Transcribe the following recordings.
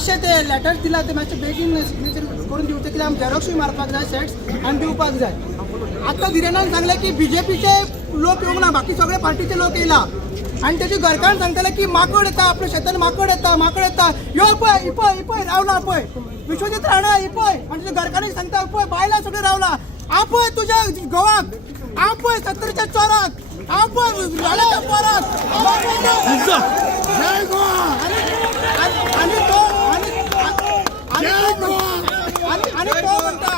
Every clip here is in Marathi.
ते लेटर दिला ते मातशें बेगीन सिग्नेचर करून दिवचे कित्याक आमी झेरॉक्सूय मारपाक जाय सेट्स आनी दिवपाक जाय. आतां धिरेनान सांगलें की बीजेपीचे लोक येवंक ना, बाकी सगळे पार्टीचे लोक येयला आनी तेजे घरकान्न सांगतले की माकड येता, आपल्या शेतान माकड येता यो पळय इपय रावला पळय विश्वजीत राणा इपय आनी तुज्या घरकान्नीक सांगता पळय बायलां सगळे रावला आपय तुज्या गोवाक आपय 70च्या चोराक आपय राणाच्या पोराक जय गोवा आणि तो म्हणटा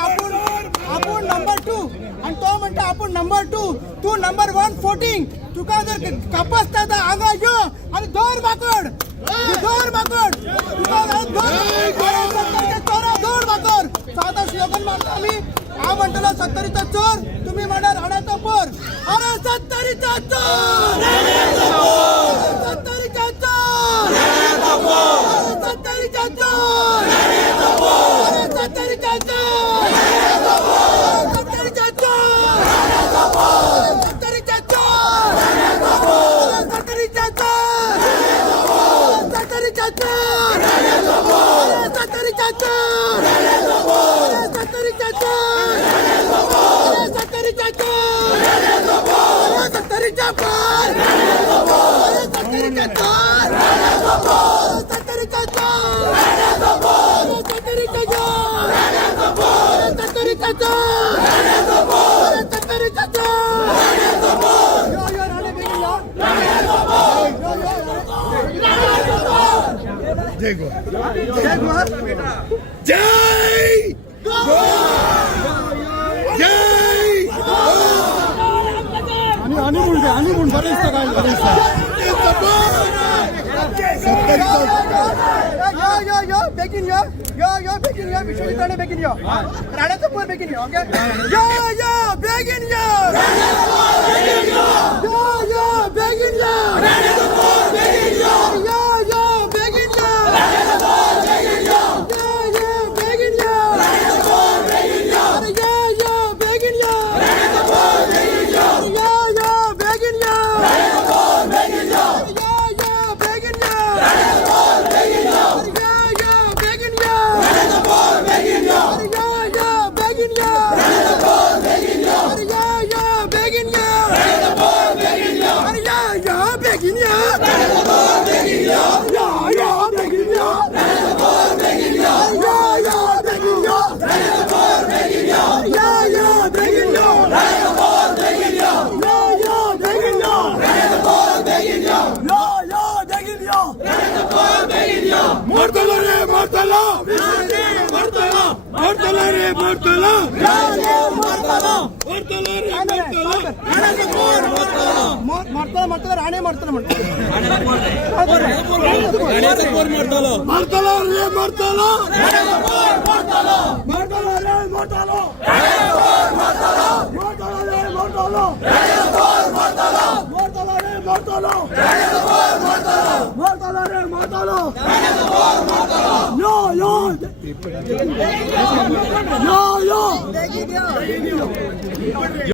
आपूण नंबर 2 आणि तो म्हणटा आपूण नंबर 2 तू नंबर 1 14 तुका जर कापसता हांगा यो आणि दोर माकड तुका दोर माकड साधा स्लोगन मारता आमी हांव म्हणटलो 70चा चोर तुम्ही म्हणा राणाचा पोर अरे 70चा चोर 70चा चोर 70चा चोर 70चा चोर 70चा चोर 70चा चोर 70चा चोर 70चा चोर 70चा चोर 70चा चोर 70चा चोर 70चा पोर 70चा चोर 70चा चोर 70चा चोर 70चा चोर 70चा चोर यो राणे बेगीन यो जय गोवा जय गोवा जय गोवा जय आणि म्हणून बरेच काय यो बेगीन यो बेगीन यो विश्वजीत राणे बेगीन यो राणाचा पोर बेगीन यो ओके यो बेगीन यो बेगीन यो राणाचा पोर बेगीन यो बेगीन यो राणाचा पोर बेगीन यो बेगीन यो राणाचा पोर बेगीन यो बेगीन यो राणाचा पोर बेगीन यो बेगीन यो राणाचा पोर बेगीन यो बेगीन यो राणाचा पोर बेगीन यो बेगीन यो राणाचा पोर बेगीन यो बेगीन यो राणाचा पोर बेगीन यो बेगीन यो राणाचा पोर बेगीन यो बेगीन यो राणाचा पोर बेगीन यो बेगीन यो राणाचा पोर बेगीन यो बेगीन यो राणाचा पोर बेगीन यो बेगीन यो राणाचा पोर बेगीन यो बेगीन यो राणाचा पोर बेगीन यो बेगीन यो राणाचा पोर बेगीन यो मोरतला रे मोरतला मोरतला रे मोरतला मोरतला रे मोरतला राणाचा पोर मोरतला राणे मोरतला म्हणतो राणाचा पोर मोरतला मोरतला रे मोरतला राणाचा पोर मोरतला मोरतला रे मोरतला राणाचा पोर मोरतला मोरतला रे मोरतला राणाचा पोर मोरतला मोरतला रे मोरतला राणाचा पोर मोरतला मोरतला रे मोरतला राणाचा पोर मोरतला यो